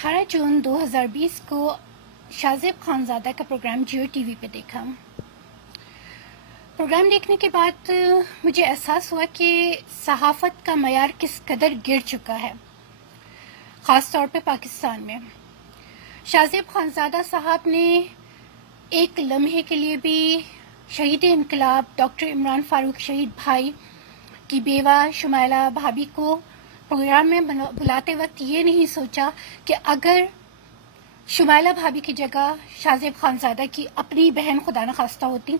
18 जून 2020 को शाज़ेब खानज़ादा का प्रोग्राम जियो टीवी पे देखा। प्रोग्राम देखने के बाद मुझे एहसास हुआ कि सहाफ़त का मयार किस कदर गिर चुका है, ख़ास तौर पे पाकिस्तान में। शाज़ेब खानज़ादा साहब ने एक लम्हे के लिए भी शहीद इनकलाब डॉक्टर इमरान फारूक शहीद भाई की बेवा शुमाइला भाभी को प्रोग्राम में बुलाते वक्त ये नहीं सोचा कि अगर शुमाइला भाभी की जगह शाज़ेब खानज़ादा की अपनी बहन खुदा न खास्ता होती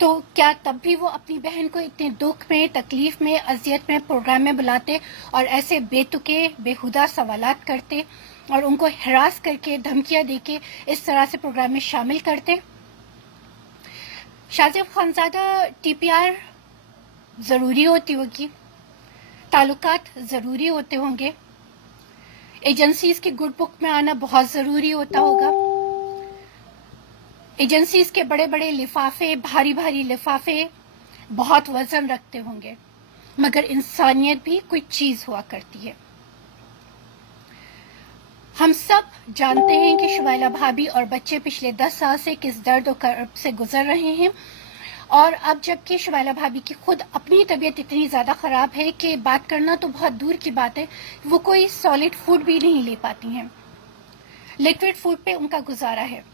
तो क्या तब भी वो अपनी बहन को इतने दुख में, तकलीफ में, अजियत में प्रोग्राम में बुलाते और ऐसे बेतुके बेहुदा सवालात करते और उनको हरास करके, धमकियां देके इस तरह से प्रोग्राम में शामिल करते। शाज़ेब खानज़ादा टीपीआर ज़रूरी होती होगी, ताल्लुकात ज़रूरी होते होंगे, एजेंसीज की गुड बुक में आना बहुत ज़रूरी होता होगा, एजेंसीज के बड़े बड़े लिफाफे, भारी भारी लिफाफे बहुत वजन रखते होंगे, मगर इंसानियत भी कोई चीज़ हुआ करती है। हम सब जानते हैं कि शुमाइला भाभी और बच्चे पिछले 10 साल से किस दर्द और कर्ब से गुजर रहे हैं, और अब जबकि शुमाइला भाभी की खुद अपनी तबीयत इतनी ज़्यादा ख़राब है कि बात करना तो बहुत दूर की बात है, वो कोई सॉलिड फूड भी नहीं ले पाती हैं, लिक्विड फूड पे उनका गुजारा है।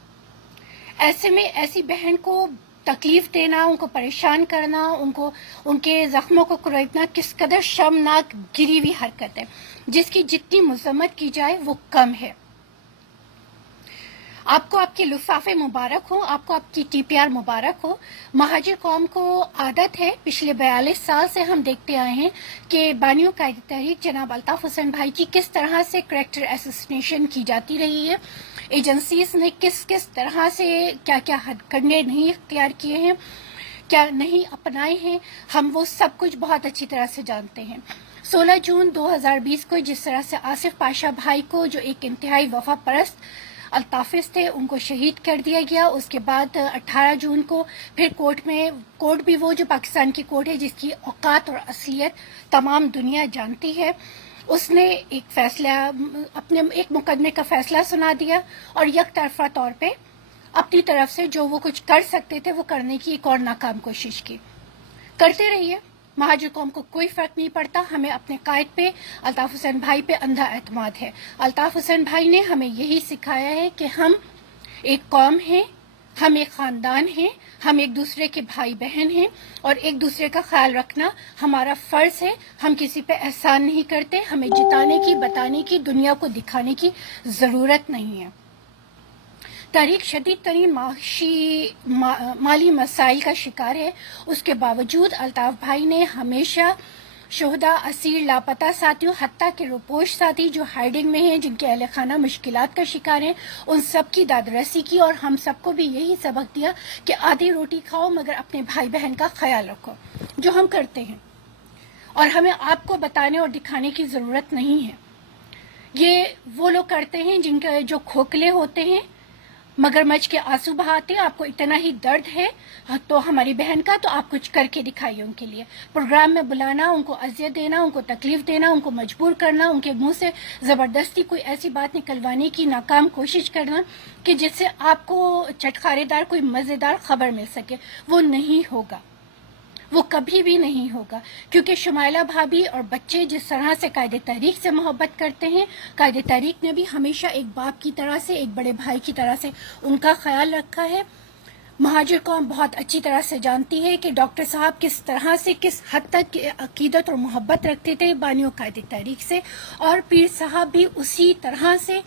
ऐसे में ऐसी बहन को तकलीफ देना, उनको परेशान करना, उनको उनके ज़ख्मों को कुरेदना किस कदर शर्मनाक गिरी हुई हरकत है, जिसकी जितनी मज़म्मत की जाए वो कम है। आपको आपके लिफाफे मुबारक हो, आपको आपकी टीपीआर मुबारक हो। महाजिर कौम को आदत है, पिछले 42 साल से हम देखते आए हैं कि बानियों कायदे तहरीक जनाब अल्ताफ हुसैन भाई की किस तरह से करैक्टर असैसिनेशन की जाती रही है, एजेंसीज ने किस किस तरह से क्या क्या हथकंडे नहीं इख्तियार किए हैं, क्या नहीं अपनाए हैं, हम वो सब कुछ बहुत अच्छी तरह से जानते हैं। 16 जून 2020 को जिस तरह से आसिफ पाशा भाई को, जो एक इंतहाई वफा परस्त अल्ताफिज थे, उनको शहीद कर दिया गया। उसके बाद 18 जून को फिर कोर्ट भी वो जो पाकिस्तान की कोर्ट है जिसकी औकात और असलियत तमाम दुनिया जानती है, उसने एक फैसला, अपने एक मुकदमे का फैसला सुना दिया और यकतरफा तौर पे अपनी तरफ से जो वो कुछ कर सकते थे वो करने की एक और नाकाम कोशिश की। करते रहिए, महाजिर कौम को कोई फर्क नहीं पड़ता। हमें अपने कायद पे, अल्ताफ हुसैन भाई पे अंधा एतमाद है। अल्ताफ हुसैन भाई ने हमें यही सिखाया है कि हम एक कौम हैं, हम एक खानदान हैं, हम एक दूसरे के भाई बहन हैं और एक दूसरे का ख्याल रखना हमारा फर्ज है। हम किसी पे एहसान नहीं करते, हमें जिताने की, बताने की, दुनिया को दिखाने की जरूरत नहीं है। तारीख शदीद तरीन माली मसाइल का शिकार है, उसके बावजूद अल्ताफ भाई ने हमेशा शोहदा, असीर, लापता साथियों, हत्ता के रुपोश साथी जो हाइडिंग में हैं, जिनके अहले खाना मुश्किलात का शिकार हैं, उन सब की दादरसी की और हम सबको भी यही सबक दिया कि आधी रोटी खाओ मगर अपने भाई बहन का ख्याल रखो, जो हम करते हैं और हमें आपको बताने और दिखाने की ज़रूरत नहीं है। ये वो लोग करते हैं जिनके जो खोखले होते हैं, मगरमच्छ के आंसू बहाते। आपको इतना ही दर्द है तो हमारी बहन का, तो आप कुछ करके दिखाइए उनके लिए। प्रोग्राम में बुलाना, उनको अजियत देना, उनको तकलीफ देना, उनको मजबूर करना, उनके मुंह से जबरदस्ती कोई ऐसी बात निकलवाने की नाकाम कोशिश करना कि जिससे आपको चटखारेदार कोई मजेदार खबर मिल सके, वो नहीं होगा, वो कभी भी नहीं होगा। क्योंकि शुमाइला भाभी और बच्चे जिस तरह से कायदे तहरीक से मोहब्बत करते हैं, कायदे तहरीक ने भी हमेशा एक बाप की तरह से, एक बड़े भाई की तरह से उनका ख्याल रखा है। महाजिर कौम बहुत अच्छी तरह से जानती है कि डॉक्टर साहब किस तरह से, किस हद तक अकीदत और मोहब्बत रखते थे बानियों कायदे तहरीक से, और पीर साहब भी उसी तरह से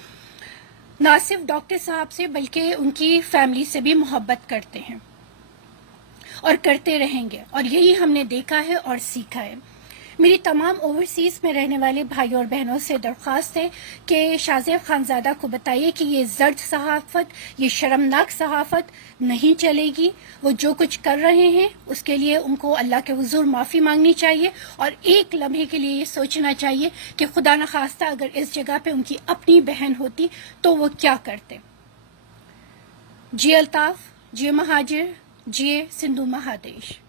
ना सिर्फ डॉक्टर साहब से बल्कि उनकी फैमिली से भी मोहब्बत करते हैं और करते रहेंगे, और यही हमने देखा है और सीखा है। मेरी तमाम ओवरसीज़ में रहने वाले भाई और बहनों से दरख्वास्त है कि शाज़ेब खानज़ादा को बताइए कि ये जर्द सहाफ़त, ये शर्मनाक सहाफ़त नहीं चलेगी। वो जो कुछ कर रहे हैं उसके लिए उनको अल्लाह के हुज़ूर माफ़ी मांगनी चाहिए और एक लम्हे के लिए ये सोचना चाहिए कि खुदा न खास्ता अगर इस जगह पे उनकी अपनी बहन होती तो वो क्या करते। जी अल्ताफ, जी महाजिर, जी सिंधु महादेश।